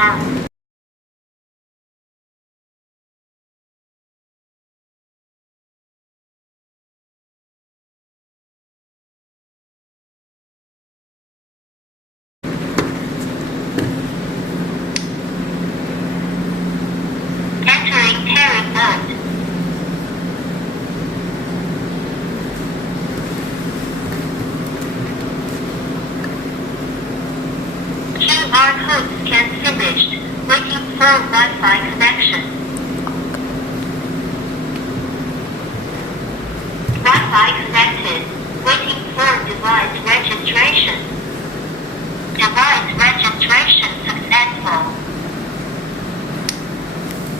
home. Entering pairing mode. QR code scan finished. Waiting for Wi-Fi